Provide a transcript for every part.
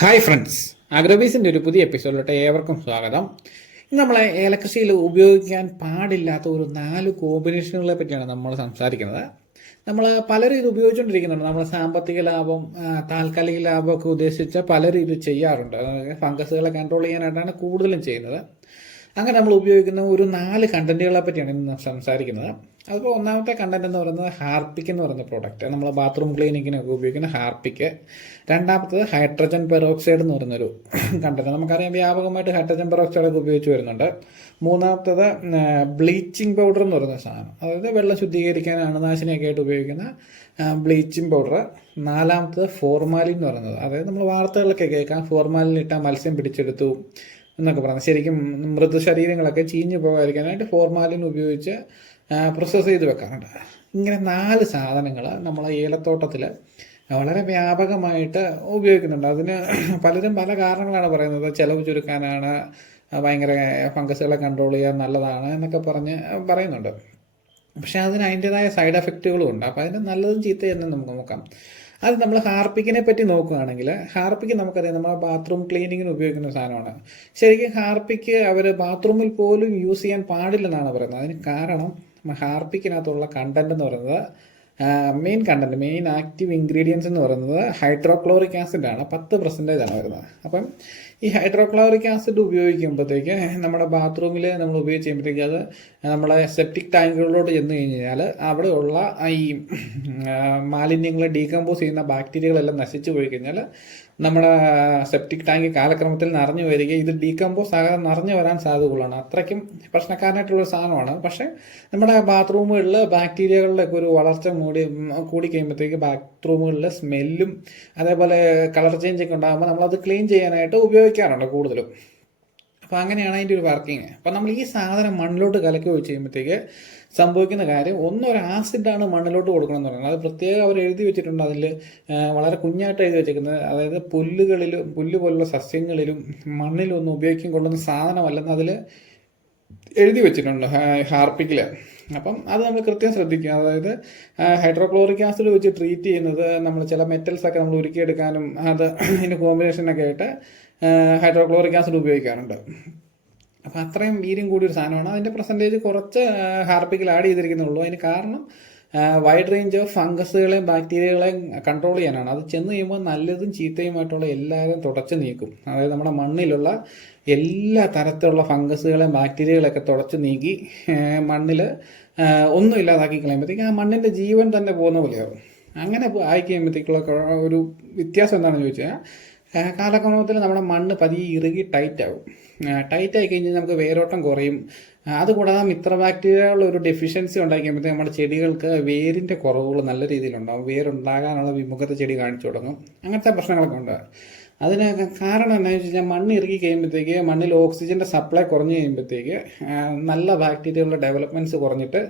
Hi friends അഗ്രബീസിന്റെ ഒരു പുതിയ എപ്പിസോഡിലോട്ട് ഏവർക്കും സ്വാഗതം. ഇന്ന് നമ്മളെ ഏലകൃഷിയിൽ ഉപയോഗിക്കാൻ പാടില്ലാത്ത ഒരു നാല് കോമ്പിനേഷനുകളെ പറ്റിയാണ് നമ്മൾ സംസാരിക്കുന്നത്. നമ്മൾ പലരും ഇത് ഉപയോഗിച്ചുകൊണ്ടിരിക്കുന്നുണ്ട്. നമ്മൾ സാമ്പത്തിക ലാഭം താൽക്കാലിക ലാഭമൊക്കെ ഉദ്ദേശിച്ച് പലരും ഇത് ചെയ്യാറുണ്ട്. ഫംഗസുകളെ കൺട്രോൾ ചെയ്യാനായിട്ടാണ് കൂടുതലും ചെയ്യുന്നത്. അങ്ങനെ നമ്മൾ ഉപയോഗിക്കുന്ന ഒരു നാല് കണ്ടന്റുകളെ പറ്റിയാണ് ഇന്ന് സംസാരിക്കുന്നത്. അതിപ്പോൾ ഒന്നാമത്തെ കണ്ടന്റ് എന്ന് പറയുന്നത് ഹാർപ്പിക് എന്ന് പറയുന്ന പ്രോഡക്റ്റ് നമ്മൾ ബാത്റൂം ക്ലീനിങ്ങിനൊക്കെ ഉപയോഗിക്കുന്ന ഹാർപ്പിക് രണ്ടാമത്തത് ഹൈഡ്രജൻ പെറോക്സൈഡ് എന്ന് പറയുന്നൊരു കണ്ടന്റ് നമുക്കറിയാം വ്യാപകമായിട്ട് ഹൈഡ്രജൻ പെറോക്സൈഡ് ഒക്കെ ഉപയോഗിച്ച് വരുന്നുണ്ട്. മൂന്നാമത്തത് ബ്ലീച്ചിങ് പൗഡർ എന്ന് പറയുന്ന സാധനം. അതായത് വെള്ളം ശുദ്ധീകരിക്കാൻ അണുനാശിനിയൊക്കെ ആയിട്ട് ഉപയോഗിക്കുന്ന ബ്ലീച്ചിങ് പൗഡർ നാലാമത്തത് ഫോർമാലിൻ എന്ന് പറയുന്നത്. അതായത് നമ്മൾ വാർത്തകളിലൊക്കെ കേൾക്കാം. ഫോർമാലിൻ ഇട്ടാൽ മത്സ്യം പിടിച്ചെടുത്തു. എന്നൊക്കെ പറയുന്നത് ശരിക്കും മൃദു ശരീരങ്ങളൊക്കെ ചീഞ്ഞു പോകാതിരിക്കാനായിട്ട് ഫോർമാലിൻ ഉപയോഗിച്ച് പ്രോസസ്സ് ചെയ്ത് വെക്കാറുണ്ട്. ഇങ്ങനെ നാല് സാധനങ്ങൾ നമ്മൾ ഏലത്തോട്ടത്തിൽ വളരെ വ്യാപകമായിട്ട് ഉപയോഗിക്കുന്നുണ്ട്. അതിന് പലരും പല കാരണങ്ങളാണ് പറയുന്നത്. ചിലവ് ചുരുക്കാനാണ് ഭയങ്കര ഫംഗസുകളെ കൺട്രോൾ ചെയ്യാൻ നല്ലതാണ് എന്നൊക്കെ പറഞ്ഞ് പറയുന്നുണ്ട്. പക്ഷേ അതിന് അതിന്റെതായ സൈഡ് എഫക്റ്റുകളും ഉണ്ട്. അപ്പോൾ അതിന് നല്ലതും ചീത്തയെന്ന് നമുക്ക് നോക്കാം. അത് നമ്മൾ ഹാർപ്പിക്കിനെ പറ്റി നോക്കുകയാണെങ്കിൽ ഹാർപ്പിക്ക് നമുക്കറിയാം നമ്മൾ ബാത്റൂം ക്ലീനിങ്ങിന് ഉപയോഗിക്കുന്ന സാധനമാണ്. ശരിക്കും ഹാർപ്പിക്ക് അവർ ബാത്റൂമിൽ പോലും യൂസ് ചെയ്യാൻ പാടില്ലെന്നാണ് പറയുന്നത്. അതിന് കാരണം ഹാർപ്പിക്കിനകത്തുള്ള കണ്ടന്റ് എന്ന് പറയുന്നത് main content main active ingredients എന്ന് പറയുന്നത് ഹൈഡ്രോക്ലോറിക് ആസിഡ് ആണ്. പത്ത് പെർസെന്റേജ് ആണ് വരുന്നത്. അപ്പം ഈ ഹൈഡ്രോക്ലോറിക് ആസിഡ് ഉപയോഗിക്കുമ്പോഴത്തേക്ക് നമ്മുടെ ബാത്റൂമിൽ നമ്മൾ ഉപയോഗിച്ച് കഴിയുമ്പോഴത്തേക്ക് അത് നമ്മളെ സെപ്റ്റിക് ടാങ്കുകളിലോട്ട് ചെന്ന് കഴിഞ്ഞാൽ അവിടെയുള്ള ഈ മാലിന്യങ്ങൾ ഡീകമ്പോസ് ചെയ്യുന്ന ബാക്ടീരിയകളെല്ലാം നശിച്ചു പോയി കഴിഞ്ഞാൽ നമ്മുടെ സെപ്റ്റിക് ടാങ്ക് കാലക്രമത്തിൽ നിറഞ്ഞു വരികയും ഇത് ഡീകമ്പോസ് ആകാതെ നിറഞ്ഞു വരാൻ സാധ്യതകളാണ് അത്രയ്ക്കും പ്രശ്നക്കാരനായിട്ടുള്ള സാധനമാണ്. പക്ഷേ നമ്മുടെ ബാത്റൂമുകളിൽ ബാക്ടീരിയകളുടെയൊക്കെ ഒരു വളർച്ച മൂടി കൂടി കഴിയുമ്പോഴത്തേക്ക് ബാത്റൂമുകളിൽ സ്മെല്ലും അതേപോലെ കളർ ചേഞ്ച് ഒക്കെ ഉണ്ടാകുമ്പോൾ നമ്മളത് ക്ലീൻ ചെയ്യാനായിട്ട് ഉപയോഗിക്കാറുണ്ട് കൂടുതലും. അപ്പോൾ അങ്ങനെയാണ് അതിന്റെ ഒരു വർക്കിങ്. അപ്പോൾ നമ്മൾ ഈ സാധനം മണ്ണിലോട്ട് കലക്കി വെച്ച് കഴിയുമ്പോഴത്തേക്ക് സംഭവിക്കുന്ന കാര്യം ഒന്നൊരു ആസിഡാണ് മണ്ണിലോട്ട് കൊടുക്കണം എന്ന് പറയുന്നത്. അത് പ്രത്യേകം അവർ എഴുതി വെച്ചിട്ടുണ്ട് അതിൽ വളരെ കുഞ്ഞായിട്ട് എഴുതി വെച്ചിരിക്കുന്നത്. അതായത് പുല്ലുകളിലും പുല്ല് പോലുള്ള സസ്യങ്ങളിലും മണ്ണിലൊന്നും ഉപയോഗിക്കും കൊള്ളുന്ന സാധനമല്ലെന്ന് അതിൽ എഴുതി വെച്ചിട്ടുണ്ട് ഹാർപ്പിക്കിൽ അപ്പം അത് നമ്മൾ കൃത്യം ശ്രദ്ധിക്കുക. അതായത് ഹൈഡ്രോക്ലോറിക് ആസിഡ് വെച്ച് ട്രീറ്റ് ചെയ്യുന്നത് നമ്മൾ ചില മെറ്റൽസ് ഒക്കെ നമ്മൾ ഉരുക്കിയെടുക്കാനും അത് അതിന്റെ കോമ്പിനേഷനൊക്കെ ആയിട്ട് ഹൈഡ്രോക്ലോറിക് ആസിഡ് ഉപയോഗിക്കാറുണ്ട്. അപ്പോൾ അത്രയും വീര്യം കൂടിയൊരു സാധനമാണ്. അതിന്റെ പെർസെന്റേജ് കുറച്ച് ഹാർപ്പിക്കിൽ ആഡ് ചെയ്തിരിക്കുന്നുള്ളൂ. അതിന് കാരണം വൈഡ് റേഞ്ച് ഓഫ് ഫംഗസുകളെയും ബാക്ടീരിയകളെയും കൺട്രോൾ ചെയ്യാനാണ്. അത് ചെന്ന് കഴിയുമ്പോൾ നല്ലതും ചീത്തയുമായിട്ടുള്ള എല്ലാവരും തുടച്ചു നീക്കും. അതായത് നമ്മുടെ മണ്ണിലുള്ള എല്ലാ തരത്തിലുള്ള ഫംഗസുകളെയും ബാക്ടീരിയകളൊക്കെ തുടച്ച് നീക്കി മണ്ണിൽ ഒന്നും ഇല്ലാതാക്കി കളയുമ്പോഴത്തേക്ക് ആ മണ്ണിന്റെ ജീവൻ തന്നെ പോകുന്ന പോലെയാവും. അങ്ങനെ ആയി കഴിയുമ്പോഴത്തേക്കുള്ള ഒരു വ്യത്യാസം എന്താണെന്ന് ചോദിച്ചാൽ കാലക്രമത്തിൽ നമ്മുടെ മണ്ണ് പതിയെ ഇറുകി ടൈറ്റ് ആവും ടൈറ്റ് ആയി കഴിഞ്ഞാൽ നമുക്ക് വേരോട്ടം കുറയും. അതുകൂടാതെ മിത്ര ബാക്ടീരിയകളുടെ ഒരു ഡെഫിഷ്യൻസി ഉണ്ടാക്കിയപ്പോഴത്തേക്ക് നമ്മുടെ ചെടികൾക്ക് വേരിന്റെ കുറവുകൾ നല്ല രീതിയിലുണ്ടാകും വേരുണ്ടാകാനുള്ള വിമുഖത ചെടി കാണിച്ചു തുടങ്ങും. അങ്ങനത്തെ പ്രശ്നങ്ങളൊക്കെ ഉണ്ട്. അതിന് കാരണം എന്താണെന്ന് വെച്ച് കഴിഞ്ഞാൽ മണ്ണ് ഇറുകി കഴിയുമ്പോഴത്തേക്ക് മണ്ണിൽ ഓക്സിജന്റെ സപ്ലൈ കുറഞ്ഞു കഴിയുമ്പോഴത്തേക്ക് നല്ല ബാക്ടീരിയകളുടെ ഡെവലപ്മെന്റ്സ് കുറഞ്ഞിട്ട്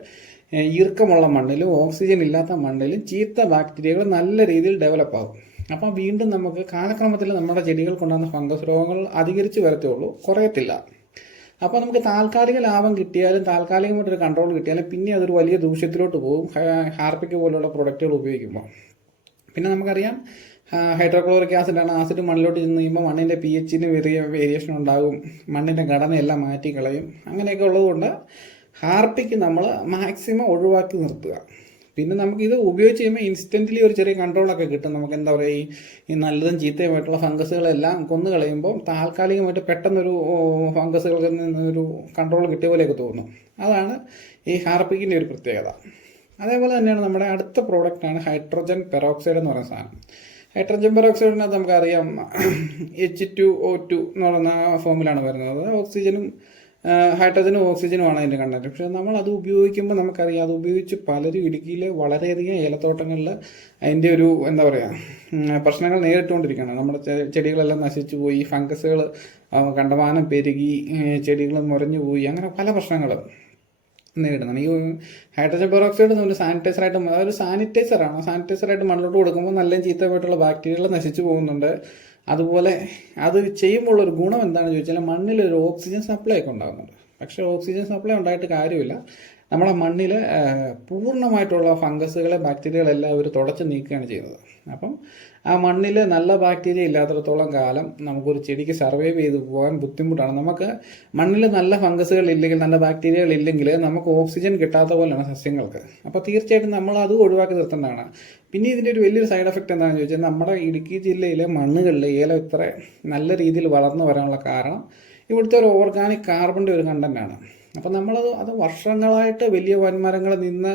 ഈർക്കമുള്ള മണ്ണിലും ഓക്സിജൻ ഇല്ലാത്ത മണ്ണിലും ചീത്ത ബാക്ടീരിയകൾ നല്ല രീതിയിൽ ഡെവലപ്പ് ആകും. അപ്പം വീണ്ടും നമുക്ക് കാലക്രമത്തിൽ നമ്മുടെ ചെടികൾക്കുണ്ടാകുന്ന ഫംഗസ് രോഗങ്ങൾ അധികരിച്ച് വരത്തുള്ളൂ. കുറയത്തില്ല. അപ്പോൾ നമുക്ക് താൽക്കാലിക ലാഭം കിട്ടിയാലും താൽക്കാലികമായിട്ടൊരു കൺട്രോൾ കിട്ടിയാലും പിന്നെ അതൊരു വലിയ ദൂഷ്യത്തിലോട്ട് പോകും. ഹാർപ്പിക്ക് പോലുള്ള പ്രൊഡക്റ്റുകൾ ഉപയോഗിക്കുമ്പോൾ. പിന്നെ നമുക്കറിയാം ഹൈഡ്രോക്ലോറിക് ആസിഡ് ആണ്. ആസിഡ് മണ്ണിലോട്ട് ചെന്ന് കഴിയുമ്പോൾ മണ്ണിന്റെ പി എച്ചിന് വേറിയ വേരിയേഷൻ ഉണ്ടാകും. മണ്ണിന്റെ ഘടനയെല്ലാം മാറ്റി കളയും അങ്ങനെയൊക്കെ ഉള്ളതുകൊണ്ട് ഹാർപ്പിക്ക് നമ്മൾ മാക്സിമം ഒഴിവാക്കി നിർത്തുക. പിന്നെ നമുക്ക് ഇത് ഉപയോഗിച്ച് കഴിയുമ്പോൾ ഇൻസ്റ്റന്റലി ഒരു ചെറിയ കൺട്രോളൊക്കെ കിട്ടും. നമുക്ക് എന്താ പറയുക ഈ നല്ലതും ചീത്തയുമായിട്ടുള്ള ഫംഗസുകളെല്ലാം കൊന്നു കളയുമ്പോൾ താൽക്കാലികമായിട്ട് പെട്ടെന്നൊരു ഫംഗസുകളിൽ നിന്നൊരു കൺട്രോൾ കിട്ടിയ പോലെയൊക്കെ തോന്നും. അതാണ് ഈ ഹാർപ്പിക്കിന്റെ ഒരു പ്രത്യേകത. അതേപോലെ തന്നെയാണ് നമ്മുടെ അടുത്ത പ്രോഡക്റ്റാണ് ഹൈഡ്രോജൻ പെറോക്സൈഡ് എന്ന് പറയുന്ന സാധനം. ഹൈഡ്രോജൻ പെറോക്സൈഡിനകത്ത് നമുക്കറിയാം. എച്ച് ടു ഒ ടു എന്ന് പറയുന്ന ഫോമിലാണ് വരുന്നത്. ഓക്സിജനും ഹൈഡ്രജനും ഓക്സിജനുമാണ് അതിന്റെ കണ്ടന്റ് പക്ഷേ നമ്മൾ അത് ഉപയോഗിക്കുമ്പോൾ നമുക്കറിയാം അത് ഉപയോഗിച്ച് പലരും ഇടുക്കിയിൽ വളരെയധികം ഏലത്തോട്ടങ്ങളിൽ അതിന്റെ ഒരു എന്താ പറയുക പ്രശ്നങ്ങൾ നേരിട്ടുകൊണ്ടിരിക്കുകയാണ്. നമ്മുടെ ചെടികളെല്ലാം നശിച്ചു പോയി ഫംഗസുകൾ കണ്ടമാനം പെരുകി ചെടികൾ മുരഞ്ഞു പോയി അങ്ങനെ പല പ്രശ്നങ്ങളും നേരിടുന്നതാണ് ഈ ഹൈഡ്രജൻ പെറോക്സൈഡ് എന്ന് പറഞ്ഞാൽ സാനിറ്റൈസറായിട്ട് അതൊരു സാനിറ്റൈസറാണ്. സാനിറ്റൈസറായിട്ട് മണ്ണിലോട്ട് കൊടുക്കുമ്പോൾ നല്ല ചീത്തമായിട്ടുള്ള ബാക്ടീരിയകൾ നശിച്ചു പോകുന്നുണ്ട്. അതുപോലെ അത് ചെയ്യുമ്പോൾ ഒരു ഗുണം എന്താണെന്ന് ചോദിച്ചാൽ ഒരു ഓക്സിജൻ സപ്ലൈ ഒക്കെ ഉണ്ടാകുന്നുണ്ട്. പക്ഷേ ഓക്സിജൻ സപ്ലൈ ഉണ്ടായിട്ട് കാര്യമില്ല. നമ്മുടെ മണ്ണിൽ പൂർണമായിട്ടുള്ള ഫംഗസുകളെ ബാക്ടീരിയകളെല്ലാം അവർ തുടച്ച് നീക്കുകയാണ് ചെയ്യുന്നത്. അപ്പം ആ മണ്ണിൽ നല്ല ബാക്ടീരിയ ഇല്ലാത്തിടത്തോളം കാലം നമുക്കൊരു ചെടിക്ക് സർവൈവ് ചെയ്ത് പോകാൻ ബുദ്ധിമുട്ടാണ്. നമുക്ക് മണ്ണിൽ നല്ല ഫംഗസുകൾ ഇല്ലെങ്കിൽ നല്ല ബാക്ടീരിയകൾ ഇല്ലെങ്കിൽ നമുക്ക് ഓക്സിജൻ കിട്ടാത്ത പോലെയാണ് സസ്യങ്ങൾക്ക്. അപ്പോൾ തീർച്ചയായിട്ടും നമ്മൾ അത് ഒഴിവാക്കി നിർത്തേണ്ടതാണ്. പിന്നെ ഇതിന്റെ ഒരു വലിയൊരു സൈഡ് എഫക്റ്റ് എന്താണെന്ന് ചോദിച്ചാൽ നമ്മുടെ ഇടുക്കി ജില്ലയിലെ മണ്ണുകളിൽ ഏലം ഇത്ര നല്ല രീതിയിൽ വളർന്നു വരാനുള്ള കാരണം ഇവിടുത്തെ ഒരു ഓർഗാനിക് കാർബണിന്റെ ഒരു കണ്ടന്റാണ് അപ്പം നമ്മളത് അത് വർഷങ്ങളായിട്ട് വലിയ വൻമരങ്ങൾ നിന്ന്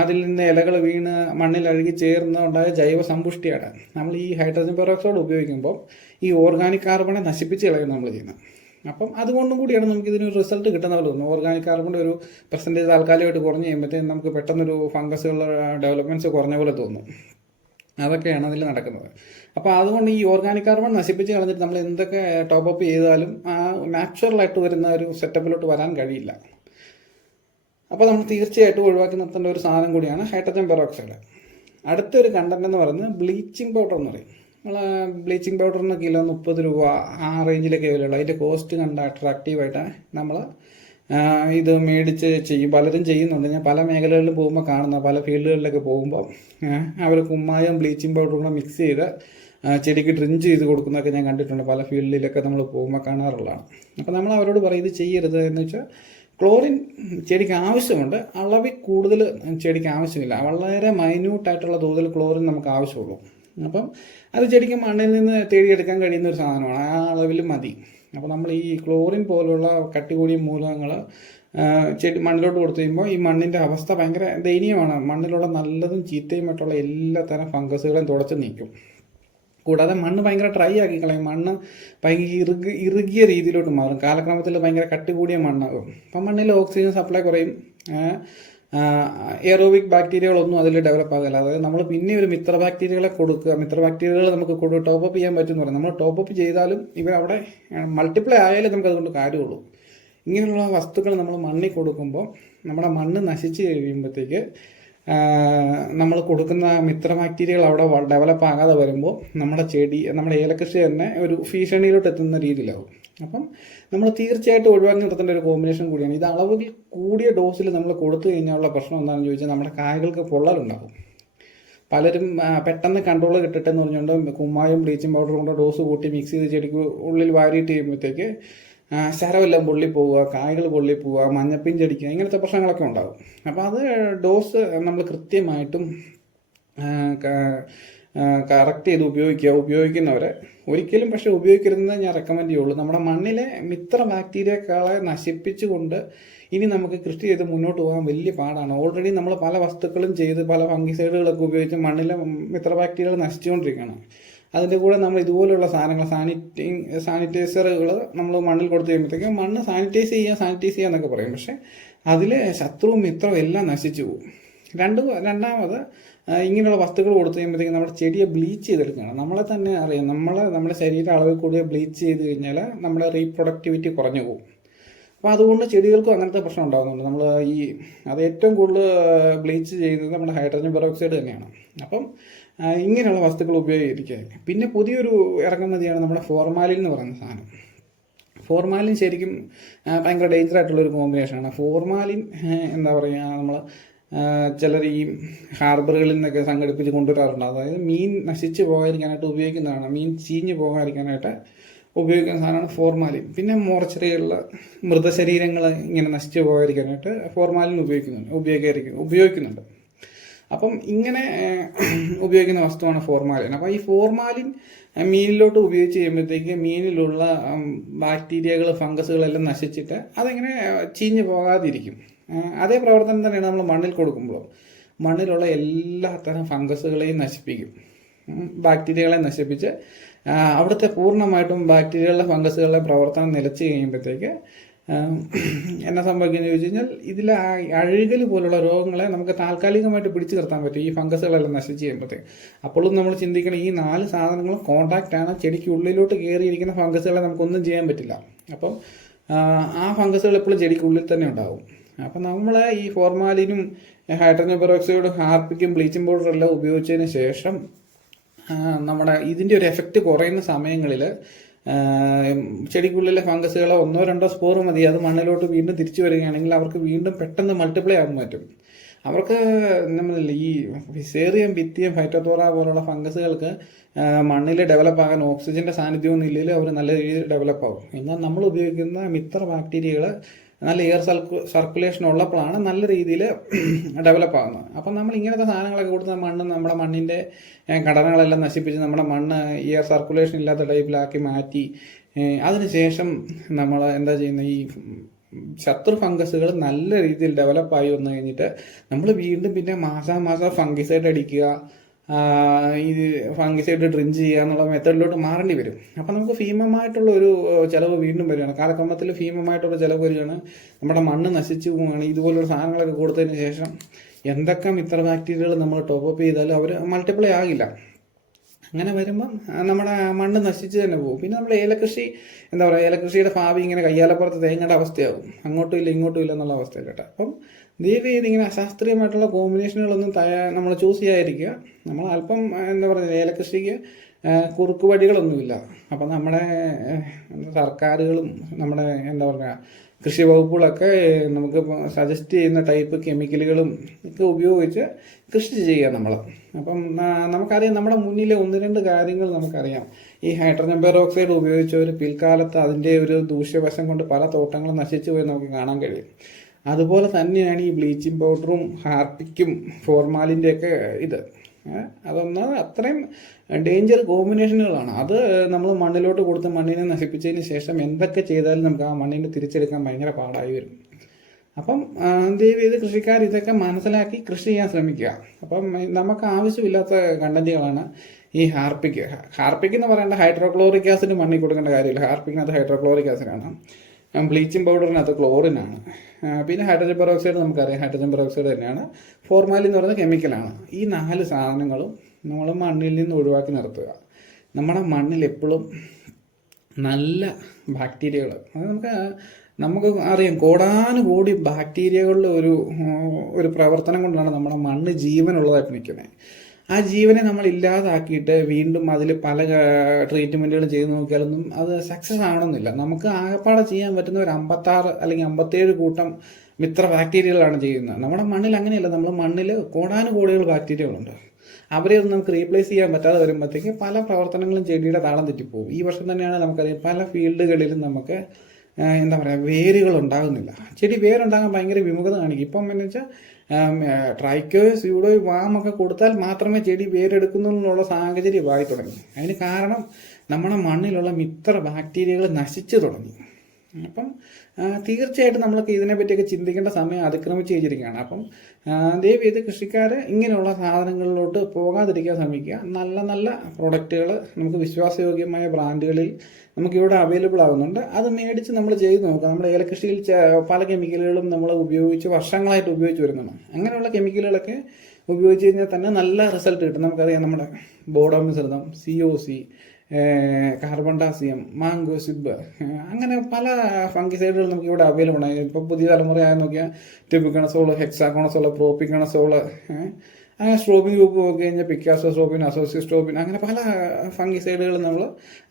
അതിൽ നിന്ന് ഇലകൾ വീണ് മണ്ണിൽ അഴുകി ചേർന്ന് ഉണ്ടായ ജൈവ സമ്പുഷ്ടിയാണ്. നമ്മൾ ഈ ഹൈഡ്രജൻ പെറോക്സൈഡ് ഉപയോഗിക്കുമ്പോൾ ഈ ഓർഗാനിക് കാർബണെ നശിപ്പിച്ച് ഇളകും നമ്മൾ ചെയ്യുന്നത്. അപ്പം അതുകൊണ്ടും കൂടിയാണ് നമുക്ക് ഇതിനൊരു റിസൾട്ട് കിട്ടുന്ന പോലെ തോന്നുന്നു. ഓർഗാനിക് കാർബണിന്റെ ഒരു പെർസെന്റേജ് താൽക്കാലികമായിട്ട് കുറഞ്ഞ് കഴിയുമ്പോഴത്തേക്കും നമുക്ക് പെട്ടെന്നൊരു ഫംഗസുകളുടെ ഡെവലപ്മെന്റ്സ് കുറഞ്ഞ പോലെ തോന്നും. അതൊക്കെയാണ് അതിൽ നടക്കുന്നത്. അപ്പോൾ അതുകൊണ്ട് ഈ ഓർഗാനിക് കാർബൺ നശിപ്പിച്ച് കളഞ്ഞിട്ട് നമ്മൾ എന്തൊക്കെ ടോപ്പ് അപ്പ് ചെയ്താലും ആ നാച്ചുറലായിട്ട് വരുന്ന ഒരു സെറ്റപ്പിലോട്ട് വരാൻ കഴിയില്ല. അപ്പോൾ നമ്മൾ തീർച്ചയായിട്ടും ഒഴിവാക്കി നിർത്തേണ്ട ഒരു സാധനം കൂടിയാണ് ഹൈഡ്രജൻ പെറോക്സൈഡ് അടുത്തൊരു കണ്ടന്റ് എന്ന് പറയുന്നത് ബ്ലീച്ചിങ് പൗഡർ എന്ന് പറയും. നമ്മൾ ബ്ലീച്ചിങ് പൗഡറിന് കിലോ മുപ്പത് രൂപ ആ റേഞ്ചിലൊക്കെ വിലയുള്ളൂ അതിന്റെ കോസ്റ്റ് കണ്ട അട്രാക്റ്റീവായിട്ട് നമ്മൾ ഇത് മേടിച്ച് ചെയ്യും. പലരും ചെയ്യുന്നുണ്ട്. ഞാൻ പല മേഖലകളിലും പോകുമ്പോൾ കാണുന്ന പല ഫീൽഡുകളിലൊക്കെ പോകുമ്പോൾ അവർ കുമ്മായം ബ്ലീച്ചിങ് പൗഡറും കൂടെ മിക്സ് ചെയ്ത് ചെടിക്ക് ഡ്രിഞ്ച് ചെയ്ത് കൊടുക്കുന്നതൊക്കെ ഞാൻ കണ്ടിട്ടുണ്ട്. പല ഫീൽഡിലൊക്കെ നമ്മൾ പോകുമ്പോൾ കാണാറുള്ളതാണ്. അപ്പോൾ നമ്മൾ അവരോട് പറയും ഇത് ചെയ്യരുത് എന്ന് വെച്ചാൽ ക്ലോറിൻ ചെടിക്ക് ആവശ്യമുണ്ട്. അളവിൽ കൂടുതൽ ചെടിക്ക് ആവശ്യമില്ല. വളരെ മൈന്യൂട്ടായിട്ടുള്ള തോതിൽ ക്ലോറിൻ നമുക്ക് ആവശ്യമുള്ളൂ. അപ്പം അത് ചെടിക്ക് മണ്ണിൽ നിന്ന് തേടിയെടുക്കാൻ കഴിയുന്ന ഒരു സാധനമാണ്. ആ അളവിൽ മതി. അപ്പോൾ നമ്മൾ ഈ ക്ലോറിൻ പോലുള്ള കട്ടി കൂടിയ മൂലകങ്ങൾ ചെടി മണ്ണിലോട്ട് കൊടുത്തു കഴിയുമ്പോൾ ഈ മണ്ണിന്റെ അവസ്ഥ ഭയങ്കര ദയനീയമാണ്. മണ്ണിലുള്ള നല്ലതും ചീത്തയുമായിട്ടുള്ള എല്ലാ തരം ഫംഗസുകളെയും തുടച്ച് നീക്കും. കൂടാതെ മണ്ണ് ഭയങ്കര ഡ്രൈ ആക്കി കളയും. മണ്ണ് ഭയങ്കര ഇറുകി ഇറുകിയ രീതിയിലോട്ട് മാറും. കാലക്രമത്തിൽ ഭയങ്കര കട്ടി കൂടിയ മണ്ണാകും. അപ്പം മണ്ണിൽ ഓക്സിജൻ സപ്ലൈ കുറയും. എയറോബിക് ബാക്ടീരിയകളൊന്നും അതിൽ ഡെവലപ്പ് ആകില്ല. അതായത് നമ്മൾ പിന്നെ ഒരു മിത്ര ബാക്ടീരിയകളെ കൊടുക്കുക. മിത്ര ബാക്ടീരിയകൾ നമുക്ക് കൊടുക്കുക ടോപ്പ് അപ്പ് ചെയ്യാൻ പറ്റും എന്ന് പറയും. നമ്മൾ ടോപ്പ് അപ്പ് ചെയ്താലും ഇവർ അവിടെ മൾട്ടിപ്ലൈ ആയാലേ നമുക്ക് അതുകൊണ്ട് കാര്യമുള്ളൂ. ഇങ്ങനെയുള്ള വസ്തുക്കൾ നമ്മൾ മണ്ണിൽ കൊടുക്കുമ്പോൾ നമ്മുടെ മണ്ണ് നശിച്ച് കഴിയുമ്പോഴത്തേക്ക് നമ്മൾ കൊടുക്കുന്ന മിത്ര ബാക്ടീരിയകൾ അവിടെ ഡെവലപ്പ് ആകാതെ വരുമ്പോൾ നമ്മുടെ ചെടി നമ്മുടെ ഏലകൃഷി തന്നെ ഒരു ഭീഷണിയിലോട്ട് എത്തുന്ന രീതിയിലാവും. അപ്പം നമ്മൾ തീർച്ചയായിട്ടും ഒഴിവാക്കി നിർത്തേണ്ട ഒരു കോമ്പിനേഷൻ കൂടിയാണ്. ഇത് അളവിൽ കൂടിയ ഡോസിൽ നമ്മൾ കൊടുത്തു കഴിഞ്ഞാലുള്ള പ്രശ്നം എന്താണെന്ന് ചോദിച്ചാൽ നമ്മുടെ കായകൾക്ക് പൊള്ളലുണ്ടാകും പലരും പെട്ടെന്ന് കൺട്രോൾ കിട്ടട്ടെ എന്ന് പറഞ്ഞുകൊണ്ട് കുമ്മായും ബ്ലീച്ചിങ് പൗഡറും കൊണ്ട് ഡോസ് കൂട്ടി മിക്സ് ചെയ്ത് ചെടിക്ക് ഉള്ളിൽ വാരിയിട്ട് ചെയ്യുമ്പോഴത്തേക്ക് ശരമെല്ലാം പൊള്ളി പോവുക കായകൾ പൊള്ളി പോവുക മഞ്ഞപ്പിൻ ചെടിക്കുക ഇങ്ങനത്തെ പ്രശ്നങ്ങളൊക്കെ ഉണ്ടാകും. അപ്പോൾ അത് ഡോസ് നമ്മൾ കൃത്യമായിട്ടും കറക്റ്റ് ചെയ്ത് ഉപയോഗിക്കുക ഉപയോഗിക്കുന്നവരെ ഒരിക്കലും പക്ഷെ ഉപയോഗിക്കരുതെന്ന് ഞാൻ റെക്കമെൻഡ് ചെയ്യുള്ളൂ. നമ്മുടെ മണ്ണിലെ മിത്ര ബാക്ടീരിയകളെ നശിപ്പിച്ചുകൊണ്ട് ഇനി നമുക്ക് കൃഷി ചെയ്ത് മുന്നോട്ട് പോകാൻ വലിയ പാടാണ്. ഓൾറെഡി നമ്മൾ പല വസ്തുക്കളും ചെയ്ത് പല ഫംഗിസൈഡുകളൊക്കെ ഉപയോഗിച്ച് മണ്ണിലെ മിത്ര ബാക്ടീരിയകൾ നശിച്ചുകൊണ്ടിരിക്കുകയാണ്. അതിന്റെ കൂടെ നമ്മൾ ഇതുപോലെയുള്ള സാധനങ്ങൾ സാനിറ്റിങ് സാനിറ്റൈസറുകൾ നമ്മൾ മണ്ണിൽ കൊടുത്തു കഴിയുമ്പോഴത്തേക്കും മണ്ണ് സാനിറ്റൈസ് ചെയ്യുക സാനിറ്റൈസ് ചെയ്യുക എന്നൊക്കെ പറയും. പക്ഷേ അതിൽ ശത്രുവും മിത്രവും എല്ലാം നശിച്ചു പോകും. രണ്ട് രണ്ടാമത് ഇങ്ങനെയുള്ള വസ്തുക്കൾ കൊടുത്തു കഴിയുമ്പോഴത്തേക്കും നമ്മുടെ ചെടിയെ ബ്ലീച്ച് ചെയ്തെടുക്കുകയാണ്. നമ്മളെ തന്നെ അറിയാം നമ്മൾ നമ്മുടെ ശരീര അളവിൽ കൂടിയ ബ്ലീച്ച് ചെയ്ത് കഴിഞ്ഞാൽ നമ്മുടെ റീപ്രൊഡക്ടിവിറ്റി കുറഞ്ഞു പോകും. അപ്പോൾ അതുകൊണ്ട് ചെടികൾക്കും അങ്ങനത്തെ പ്രശ്നം ഉണ്ടാകുന്നുണ്ട്. നമ്മൾ ഈ അത് ഏറ്റവും കൂടുതൽ ബ്ലീച്ച് ചെയ്യുന്നത് നമ്മുടെ ഹൈഡ്രജൻ പെറോക്സൈഡ് തന്നെയാണ്. അപ്പം ഇങ്ങനെയുള്ള വസ്തുക്കൾ ഉപയോഗിക്കുക. പിന്നെ പുതിയൊരു ഇറക്കുമതിയാണ് നമ്മുടെ ഫോർമാലിൻ എന്ന് പറയുന്ന സാധനം. ഫോർമാലിൻ ശരിക്കും ഭയങ്കര ഡേഞ്ചർ ആയിട്ടുള്ള ഒരു കോമ്പിനേഷനാണ്. ഫോർമാലിൻ എന്താ പറയുക നമ്മൾ ചിലർ ഈ ഹാർബറുകളിൽ നിന്നൊക്കെ സംഘടിപ്പിച്ച് കൊണ്ടുവരാറുണ്ട്. അതായത് മീൻ നശിച്ച് പോകാതിരിക്കാനായിട്ട് ഉപയോഗിക്കുന്നതാണ്. മീൻ ചീഞ്ഞ് പോകാതിരിക്കാനായിട്ട് ഉപയോഗിക്കുന്ന സാധനമാണ് ഫോർമാലിൻ. പിന്നെ മോർച്ചറിയുള്ള മൃതശരീരങ്ങൾ ഇങ്ങനെ നശിച്ച് പോകാതിരിക്കാനായിട്ട് ഫോർമാലിൻ ഉപയോഗിക്കുന്നുണ്ട്. ഉപയോഗിക്കാതിരിക്കും ഉപയോഗിക്കുന്നുണ്ട്. അപ്പം ഇങ്ങനെ ഉപയോഗിക്കുന്ന വസ്തുവാണ് ഫോർമാലിൻ. അപ്പോൾ ഈ ഫോർമാലിൻ മീനിലോട്ട് ഉപയോഗിച്ച് കഴിയുമ്പോഴത്തേക്ക് മീനിലുള്ള ബാക്ടീരിയകൾ ഫംഗസുകളെല്ലാം നശിച്ചിട്ട് അതിങ്ങനെ ചീഞ്ഞ് പോകാതിരിക്കും. അതേ പ്രവർത്തനം തന്നെയാണ് നമ്മൾ മണ്ണിൽ കൊടുക്കുമ്പോൾ മണ്ണിലുള്ള എല്ലാ തരം ഫംഗസുകളെയും നശിപ്പിക്കും. ബാക്ടീരിയകളെ നശിപ്പിച്ച് അവിടുത്തെ പൂർണമായിട്ടും ബാക്ടീരിയകളുടെ ഫംഗസുകളുടെ പ്രവർത്തനം നിലച്ച് കഴിയുമ്പോഴത്തേക്ക് എന്നാ സംഭവിക്കുന്നത് ചോദിച്ചു കഴിഞ്ഞാൽ ഇതിൽ അഴുകൽ പോലുള്ള രോഗങ്ങളെ നമുക്ക് താൽക്കാലികമായിട്ട് പിടിച്ചു നിർത്താൻ പറ്റും ഈ ഫംഗസുകളെല്ലാം നശിച്ച് കഴിയുമ്പോഴത്തേക്ക്. അപ്പോഴും നമ്മൾ ചിന്തിക്കണം ഈ നാല് സാധനങ്ങളും കോണ്ടാക്റ്റ് ആണ്. ചെടിക്ക് ഉള്ളിലോട്ട് കയറിയിരിക്കുന്ന ഫംഗസുകളെ നമുക്കൊന്നും ചെയ്യാൻ പറ്റില്ല. അപ്പം ആ, ആ ഫംഗസുകൾ എപ്പോഴും ചെടിക്ക് ഉള്ളിൽ തന്നെ ഉണ്ടാവും. അപ്പം നമ്മൾ ഈ ഫോർമാലിനും ഹൈഡ്രജൻ പെറോക്സൈഡും ഹാർപ്പിക്കും ബ്ലീച്ചിങ് പൗഡറും എല്ലാം ഉപയോഗിച്ചതിന് ശേഷം നമ്മുടെ ഇതിന്റെ ഒരു എഫക്റ്റ് കുറയുന്ന സമയങ്ങളിൽ ചെടിക്കുള്ളിലെ ഫംഗസുകളെ ഒന്നോ രണ്ടോ സ്പോർ മതി. അത് മണ്ണിലോട്ട് വീണ്ടും തിരിച്ചു വരികയാണെങ്കിൽ അവർക്ക് വീണ്ടും പെട്ടെന്ന് മൾട്ടിപ്ലൈ ആകാൻ പറ്റും. അവർക്ക് നമ്മളില്ല ഈ ഫിസേറിയം ഭിത്തിയം ഫൈറ്റോത്തോറ പോലുള്ള ഫംഗസുകൾക്ക് മണ്ണിൽ ഡെവലപ്പ് ആകാൻ ഓക്സിജന്റെ സാന്നിധ്യമൊന്നും ഇല്ലെങ്കിൽ അവർ നല്ല രീതിയിൽ ഡെവലപ്പ് ആകും എന്നാൽ നമ്മൾ ഉപയോഗിക്കുന്ന മിത്ര ബാക്ടീരിയകൾ നല്ല എയർ സർക്കുലേഷൻ ഉള്ളപ്പോഴാണ് നല്ല രീതിയിൽ ഡെവലപ്പ് ആകുന്നത് അപ്പം നമ്മൾ ഇങ്ങനത്തെ സാധനങ്ങളൊക്കെ കൊടുത്ത് മണ്ണ് നമ്മുടെ മണ്ണിന്റെ ഘടനകളെല്ലാം നശിപ്പിച്ച് നമ്മുടെ മണ്ണ് എയർ സർക്കുലേഷൻ ഇല്ലാത്ത ടൈപ്പിലാക്കി മാറ്റി അതിനുശേഷം നമ്മൾ എന്താ ചെയ്യുന്നത് ഈ ശത്രു ഫംഗസുകൾ നല്ല രീതിയിൽ ഡെവലപ്പായി വന്നു കഴിഞ്ഞിട്ട് നമ്മൾ വീണ്ടും പിന്നെ മാസാമാസം ഫംഗിസൈഡ് അടിക്കുക ഇത് ഫംഗിസൈഡ് ഡ്രിഞ്ച് ചെയ്യുക എന്നുള്ള മെത്തേഡിലോട്ട് മാറേണ്ടി വരും. അപ്പം നമുക്ക് ഭീമമായിട്ടുള്ള ഒരു ചിലവ് വീണ്ടും വരികയാണ്. കാലക്രമത്തിൽ ഭീമമായിട്ടുള്ള ചിലവ് വരികയാണ്. നമ്മുടെ മണ്ണ് നശിച്ചു പോവുകയാണ്. ഇതുപോലുള്ള സാധനങ്ങളൊക്കെ കൊടുത്തതിന് ശേഷം എന്തൊക്കെ മിത്ര ബാക്ടീരിയകൾ നമ്മൾ ടോപ്പ് ചെയ്താലും അവർ മൾട്ടിപ്ലൈ ആകില്ല. അങ്ങനെ വരുമ്പം നമ്മുടെ മണ്ണ് നശിച്ച് തന്നെ പോകും. പിന്നെ നമ്മുടെ ഏലകൃഷി എന്താ പറയുക ഏലകൃഷിയുടെ ഭാവി ഇങ്ങനെ കയ്യാലപ്പുറത്ത് തേങ്ങയുടെ അവസ്ഥയാകും. അങ്ങോട്ടും ഇല്ല ഇങ്ങോട്ടും ഇല്ല എന്നുള്ള അവസ്ഥ കേട്ടോ അപ്പം ദയവ് ചെയ്ത് ഇങ്ങനെ അശാസ്ത്രീയമായിട്ടുള്ള കോമ്പിനേഷനുകളൊന്നും നമ്മൾ ചൂസ് ചെയ്യാതിരിക്കുക. നമ്മൾ അല്പം എന്താ പറയുക ഏലകൃഷിക്ക് കുറുക്ക് വഴികളൊന്നുമില്ല അപ്പം നമ്മുടെ സർക്കാരുകളും നമ്മുടെ എന്താ പറയുക കൃഷി വകുപ്പുകളൊക്കെ നമുക്ക് സജസ്റ്റ് ചെയ്യുന്ന ടൈപ്പ് കെമിക്കലുകളും ഒക്കെ ഉപയോഗിച്ച് കൃഷി ചെയ്യുക നമ്മൾ അപ്പം നമുക്കറിയാം നമ്മുടെ മുന്നിലെ ഒന്ന് രണ്ട് കാര്യങ്ങൾ നമുക്കറിയാം. ഈ ഹൈഡ്രജൻ പെറോക്സൈഡ് ഉപയോഗിച്ചവർ പിൽക്കാലത്ത് അതിന്റെ ഒരു ദൂഷ്യവശം കൊണ്ട് പല തോട്ടങ്ങളും നശിച്ചു പോയി നമുക്ക് കാണാൻ കഴിയും. അതുപോലെ തന്നെയാണ് ഈ ബ്ലീച്ചിങ് പൗഡറും ഹാർപ്പിക്കും ഫോർമാലിന്റെയൊക്കെ ഇത്. അതൊന്ന് അത്രയും ഡേഞ്ചർ കോമ്പിനേഷനുകളാണ്. അത് നമ്മൾ മണ്ണിലോട്ട് കൊടുത്ത് മണ്ണിനെ നശിപ്പിച്ചതിന് ശേഷം എന്തൊക്കെ ചെയ്താലും നമുക്ക് ആ മണ്ണിനെ തിരിച്ചെടുക്കാൻ ഭയങ്കര പാടായി വരും. അപ്പം ദയവ് ചെയ്ത് കൃഷിക്കാർ ഇതൊക്കെ മനസ്സിലാക്കി കൃഷി ചെയ്യാൻ ശ്രമിക്കുക. അപ്പം നമുക്ക് ആവശ്യമില്ലാത്ത കണ്ടന്റുകളാണ് ഈ ഹാർപ്പിക്ക്. ഹാർപ്പിക്ക് എന്ന് പറയേണ്ട ഹൈഡ്രോക്ലോറിക് ആസിഡ് മണ്ണിൽ കൊടുക്കേണ്ട കാര്യമില്ല. ഹാർപ്പിക്കിനകത്ത് ഹൈഡ്രോക്ലോറിക് ആസിഡാണ്. ബ്ലീച്ചിങ് പൗഡറിനകത്ത് ക്ലോറിനാണ് പിന്നെ ഹൈഡ്രജൻ പെറോക്സൈഡ് നമുക്കറിയാം. ഹൈഡ്രജൻ പെറോക്സൈഡ് തന്നെയാണ്. ഫോർമാലിൻ എന്ന് പറയുന്ന കെമിക്കലാണ് ഈ നാല് സാധനങ്ങളും നമ്മൾ മണ്ണിൽ നിന്ന് ഒഴിവാക്കി നിർത്തുക. നമ്മുടെ മണ്ണിൽ എപ്പോഴും നല്ല ബാക്ടീരിയകൾ അത് നമുക്ക് നമുക്ക് അറിയാം. കോടാനുകോടി ബാക്ടീരിയകളുടെ ഒരു ഒരു പ്രവർത്തനം കൊണ്ടാണ് നമ്മുടെ മണ്ണ് ജീവനുള്ളതായിട്ട് നിൽക്കുന്നത്. ആ ജീവനെ നമ്മൾ ഇല്ലാതാക്കിയിട്ട് വീണ്ടും അതിൽ പല ട്രീറ്റ്മെന്റുകൾ ചെയ്ത് നോക്കിയാലൊന്നും അത് സക്സസ് ആവണമെന്നില്ല. നമുക്ക് ആകപ്പാടെ ചെയ്യാൻ പറ്റുന്ന ഒരു അമ്പത്താറ് അല്ലെങ്കിൽ അമ്പത്തേഴ് കൂട്ടം മിത്ര ബാക്ടീരിയകളാണ് ചെയ്യുന്നത്. നമ്മുടെ മണ്ണിൽ അങ്ങനെയല്ല. നമ്മൾ മണ്ണിൽ കോടാനുകോടികൾ ബാക്ടീരിയകളുണ്ട് അവരെ ഒന്നും നമുക്ക് റീപ്ലേസ് ചെയ്യാൻ പറ്റാതെ വരുമ്പോഴത്തേക്ക് പല പ്രവർത്തനങ്ങളും ചെടിയുടെ താളം തെറ്റിപ്പോകും ഈ വർഷം തന്നെയാണ് നമുക്കറിയാം പല ഫീൽഡുകളിലും നമുക്ക് എന്താ പറയുക വേരുകൾ ഉണ്ടാകുന്നില്ല ചെടി വേരുണ്ടാകാൻ ഭയങ്കര വിമുഖത കാണിക്കും. ഇപ്പം എന്ന് വെച്ചാൽ ട്രൈക്കോ സ്യൂഡോ വാമൊക്കെ കൊടുത്താൽ മാത്രമേ ചെടി വേരെടുക്കുന്നു എന്നുള്ള സാഹചര്യമായി തുടങ്ങി. അതിന് കാരണം നമ്മുടെ മണ്ണിലുള്ള മിത്ര ബാക്ടീരിയകൾ നശിച്ചു തുടങ്ങി. അപ്പം തീർച്ചയായിട്ടും നമ്മളൊക്കെ ഇതിനെപ്പറ്റിയൊക്കെ ചിന്തിക്കേണ്ട സമയം അതിക്രമിച്ച് കഴിഞ്ഞിരിക്കുകയാണ് അപ്പം ദയവ് ചെയ്ത് കൃഷിക്കാർ ഇങ്ങനെയുള്ള സാധനങ്ങളിലോട്ട് പോകാതിരിക്കാൻ ശ്രമിക്കുക. നല്ല നല്ല പ്രോഡക്റ്റുകൾ നമുക്ക് വിശ്വാസയോഗ്യമായ ബ്രാൻഡുകളിൽ നമുക്കിവിടെ അവൈലബിൾ ആകുന്നുണ്ട് അത് മേടിച്ച് നമ്മൾ ചെയ്ത് നോക്കുക. നമ്മുടെ ഏലകൃഷിയിൽ പല കെമിക്കലുകളും നമ്മൾ ഉപയോഗിച്ച് വർഷങ്ങളായിട്ട് ഉപയോഗിച്ച് വരുന്നുണ്ട്. അങ്ങനെയുള്ള കെമിക്കലുകളൊക്കെ ഉപയോഗിച്ച് കഴിഞ്ഞാൽ തന്നെ നല്ല റിസൾട്ട് കിട്ടും. നമുക്കറിയാം നമ്മുടെ ബോഡോമിശ്രിതം സി ഒ സി കാർബൺഡാസിയം മാംഗോ സിബ് അങ്ങനെ പല ഫംഗിസൈഡുകൾ നമുക്ക് ഇവിടെ അവൈലബിൾ ആണ്. ഇപ്പോൾ പുതിയ തലമുറ ആയി നോക്കിയാൽ ടിബിക്കണസോൾ ഹെക്സാക്കോണസോൾ പ്രോപ്പിക്കണസോൾ അങ്ങനെ സ്ട്രോബിൻ ഗ്രൂപ്പ് നോക്കി കഴിഞ്ഞാൽ പിക്കാസോ സ്ട്രോബിൻ അസോസിയ സ്ട്രോബിൻ അങ്ങനെ പല ഫംഗിസൈഡുകൾ നമ്മൾ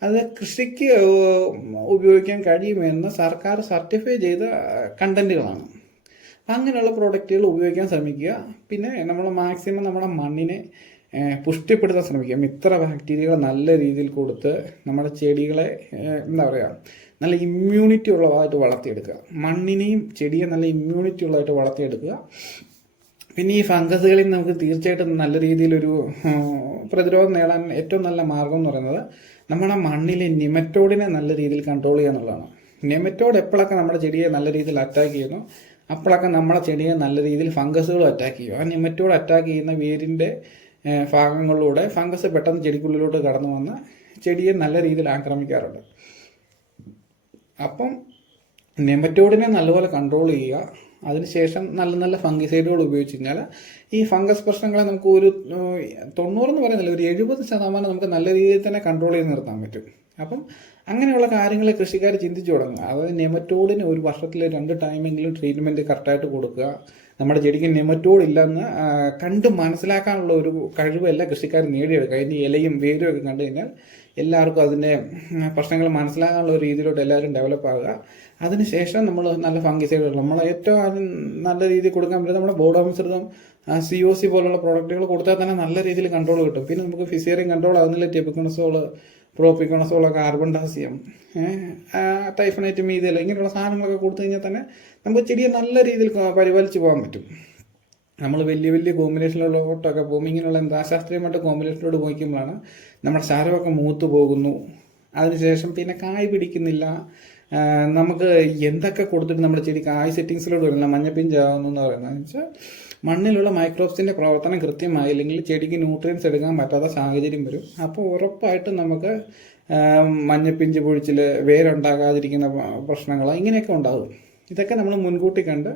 അത് കൃഷിക്ക് ഉപയോഗിക്കാൻ കഴിയുമെന്ന് സർക്കാർ സർട്ടിഫൈ ചെയ്ത കണ്ടന്റുകളാണ് അങ്ങനെയുള്ള പ്രോഡക്റ്റുകൾ ഉപയോഗിക്കാൻ ശ്രമിക്കുക. പിന്നെ നമ്മൾ മാക്സിമം നമ്മുടെ മണ്ണിനെ പുഷ്ടിപ്പെടുത്താൻ ശ്രമിക്കുക മിത്ര ബാക്ടീരിയകൾ നല്ല രീതിയിൽ കൊടുത്ത് നമ്മുടെ ചെടികളെ എന്താ പറയുക നല്ല ഇമ്മ്യൂണിറ്റി ഉള്ളതായിട്ട് വളർത്തിയെടുക്കുക. മണ്ണിനെയും ചെടിയെ നല്ല ഇമ്മ്യൂണിറ്റി ഉള്ളതായിട്ട് വളർത്തിയെടുക്കുക. പിന്നെ ഈ ഫംഗസുകളിൽ നമുക്ക് തീർച്ചയായിട്ടും നല്ല രീതിയിലൊരു പ്രതിരോധം നേടാൻ ഏറ്റവും നല്ല മാർഗം എന്ന് പറയുന്നത് നമ്മുടെ മണ്ണിലെ നിമറ്റോഡിനെ നല്ല രീതിയിൽ കൺട്രോൾ ചെയ്യുക എന്നുള്ളതാണ്. നെമറ്റോഡ് എപ്പോഴൊക്കെ നമ്മുടെ ചെടിയെ നല്ല രീതിയിൽ അറ്റാക്ക് ചെയ്യുന്നു അപ്പോഴൊക്കെ നമ്മുടെ ചെടിയെ നല്ല രീതിയിൽ ഫംഗസുകളും അറ്റാക്ക് ചെയ്യും ആ നിമറ്റോഡ് അറ്റാക്ക് ചെയ്യുന്ന വേരിന്റെ ഭാഗങ്ങളിലൂടെ ഫംഗസ് പെട്ടെന്ന് ചെടിക്കുള്ളിലോട്ട് കടന്നു വന്ന് ചെടിയെ നല്ല രീതിയിൽ ആക്രമിക്കാറുണ്ട്. അപ്പം നെമറ്റോഡിനെ നല്ലപോലെ കൺട്രോൾ ചെയ്യുക. അതിനുശേഷം നല്ല നല്ല ഫംഗിസൈഡുകൾ ഉപയോഗിച്ച് കഴിഞ്ഞാൽ ഈ ഫംഗസ് പ്രശ്നങ്ങളെ നമുക്ക് ഒരു തൊണ്ണൂറെന്ന് പറയുന്നില്ല ഒരു എഴുപത് ശതമാനം നമുക്ക് നല്ല രീതിയിൽ തന്നെ കൺട്രോൾ ചെയ്ത് നിർത്താൻ പറ്റും. അപ്പം അങ്ങനെയുള്ള കാര്യങ്ങൾ കൃഷിക്കാർ ചിന്തിച്ചു തുടങ്ങുക. അതായത് നെമറ്റോഡിന് ഒരു വർഷത്തിൽ രണ്ട് ടൈമെങ്കിലും ട്രീറ്റ്മെന്റ് കറക്റ്റായിട്ട് കൊടുക്കുക. നമ്മുടെ ചെടിക്ക് നെമറ്റോഡ് ഇല്ലെന്ന് കണ്ട് മനസ്സിലാക്കാനുള്ള ഒരു കഴിവല്ല കൃഷിക്കാർ നേടിയെടുക്കുക അതിന്റെ ഇലയും വേരും ഒക്കെ കണ്ടു കഴിഞ്ഞാൽ എല്ലാവർക്കും അതിന്റെ പ്രശ്നങ്ങൾ മനസ്സിലാക്കാനുള്ള ഒരു രീതിയിലോട്ട് എല്ലാവരും ഡെവലപ്പ് ആകുക അതിനുശേഷം നമ്മൾ നല്ല ഫംഗിസൈഡുകൾ നമ്മൾ ഏറ്റവും ആദ്യം നല്ല രീതിയിൽ കൊടുക്കാൻ പറ്റും നമ്മുടെ ബോഡോമിശ്രിതം സി ഒ സി പോലുള്ള പ്രോഡക്റ്റുകൾ കൊടുത്താൽ തന്നെ നല്ല രീതിയിൽ കൺട്രോൾ കിട്ടും. പിന്നെ നമുക്ക് ഫിസിയറിങ് കൺട്രോൾ ആകുന്നില്ല ടെപ്പിക്കണസോൾ പ്രോപ്പിക്കണസോൾ കാർബൺ ഡാസിയം ടൈഫനൈറ്റ് മീതിയല്ല ഇങ്ങനെയുള്ള സാധനങ്ങളൊക്കെ കൊടുത്തു കഴിഞ്ഞാൽ തന്നെ നമുക്ക് ചെടിയെ നല്ല രീതിയിൽ പരിപാലിച്ച് പോകാൻ പറ്റും. നമ്മൾ വലിയ വലിയ കോമ്പിനേഷനിലോട്ടൊക്കെ പോകുമ്പോൾ ഇങ്ങനെയുള്ള ശാസ്ത്രീയമായിട്ട് കോമ്പിനേഷനിലോട്ട് പോയിക്കുമ്പോഴാണ് നമ്മുടെ ശാരമൊക്കെ മൂത്ത് പോകുന്നു. അതിനുശേഷം പിന്നെ കായ് പിടിക്കുന്നില്ല. നമുക്ക് എന്തൊക്കെ കൊടുത്തിട്ട് നമ്മുടെ ചെടി കായ് സെറ്റിങ്സിലോട്ട് വരുന്നില്ല മഞ്ഞപ്പിഞ്ചാകുന്നു എന്ന് പറയുന്നത്. വെച്ചാൽ മണ്ണിലുള്ള മൈക്രോബ്സിന്റെ പ്രവർത്തനം കൃത്യമായില്ലെങ്കിൽ ചെടിക്ക് ന്യൂട്രിയൻസ് എടുക്കാൻ പറ്റാത്ത സാഹചര്യം വരും. അപ്പോൾ ഉറപ്പായിട്ടും നമുക്ക് മഞ്ഞപ്പിഞ്ച് പൊഴിച്ചിൽ വേരുണ്ടാകാതിരിക്കുന്ന പ്രശ്നങ്ങൾ ഇങ്ങനെയൊക്കെ ഉണ്ടാകും ഇതൊക്കെ നമ്മൾ മുൻകൂട്ടി കണ്ട്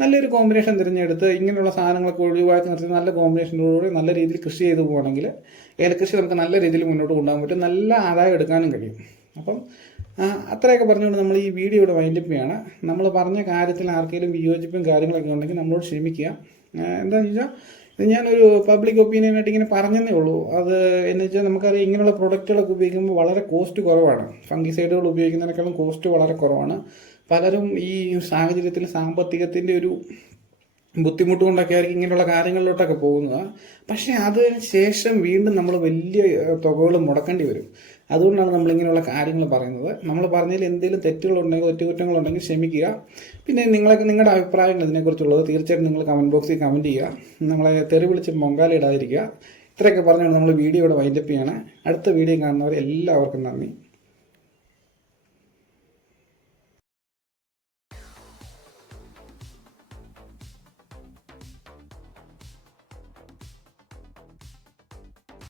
നല്ലൊരു കോമ്പിനേഷൻ തിരഞ്ഞെടുത്ത് ഇങ്ങനെയുള്ള സാധനങ്ങളൊക്കെ ഒഴിവാക്കി നിർത്തി നല്ല കോമ്പിനേഷനോടുകൂടി നല്ല രീതിയിൽ കൃഷി ചെയ്തു പോകണമെങ്കിൽ ഏലക്കൃഷി നമുക്ക് നല്ല രീതിയിൽ മുന്നോട്ട് കൊണ്ടുപോകാൻ പറ്റും. നല്ല ആദായം എടുക്കാനും കഴിയും. അപ്പം അത്രയൊക്കെ പറഞ്ഞുകൊണ്ട് നമ്മൾ ഈ വീഡിയോ ഇവിടെ വൈൻഡപ്പ് ചെയ്യാണ്. നമ്മൾ പറഞ്ഞ കാര്യത്തിൽ ആർക്കെങ്കിലും വിയോജിപ്പും കാര്യങ്ങളൊക്കെ ഉണ്ടെങ്കിൽ നമ്മളോട് ക്ഷമിക്കുക. എന്താണെന്ന് വെച്ചാൽ ഇത് ഞാനൊരു പബ്ലിക് ഒപ്പീനിയനായിട്ട് ഇങ്ങനെ പറഞ്ഞതേ ഉള്ളൂ. അത് എന്ന് വെച്ചാൽ നമുക്കറിയാം ഇങ്ങനെയുള്ള പ്രൊഡക്റ്റുകളൊക്കെ ഉപയോഗിക്കുമ്പോൾ വളരെ കോസ്റ്റ് കുറവാണ്. ഫംഗിസൈഡുകൾ ഉപയോഗിക്കുന്നതിനേക്കാളും കോസ്റ്റ് വളരെ കുറവാണ്. പലരും ഈ സാഹചര്യത്തിൽ സാമ്പത്തികത്തിന്റെ ഒരു ബുദ്ധിമുട്ട് കൊണ്ടൊക്കെ ആയിരിക്കും ഇങ്ങനെയുള്ള കാര്യങ്ങളിലോട്ടൊക്കെ പോകുന്നത്. പക്ഷേ അതിന് ശേഷം വീണ്ടും നമ്മൾ വലിയ തുകകൾ മുടക്കേണ്ടി വരും. അതുകൊണ്ടാണ് നമ്മൾ ഇങ്ങനെയുള്ള കാര്യങ്ങൾ പറയുന്നത്. നമ്മൾ പറഞ്ഞതിൽ എന്തെങ്കിലും തെറ്റുകളുണ്ടെങ്കിൽ തെറ്റുകുറ്റങ്ങളുണ്ടെങ്കിൽ ക്ഷമിക്കുക. പിന്നെ നിങ്ങളൊക്കെ നിങ്ങളുടെ അഭിപ്രായങ്ങൾ ഇതിനെക്കുറിച്ചുള്ളത് തീർച്ചയായിട്ടും നിങ്ങൾ കമന്റ് ബോക്സിൽ കമന്റ് ചെയ്യുക. നമ്മളെ തെറി വിളിച്ച് പൊങ്കാലിടാതിരിക്കുക ഇത്രയൊക്കെ പറഞ്ഞാണ് നമ്മൾ വീഡിയോയുടെ വൈൻഡപ്പ് ചെയ്യണം. അടുത്ത വീഡിയോ കാണുന്നവർ എല്ലാവർക്കും നന്ദി.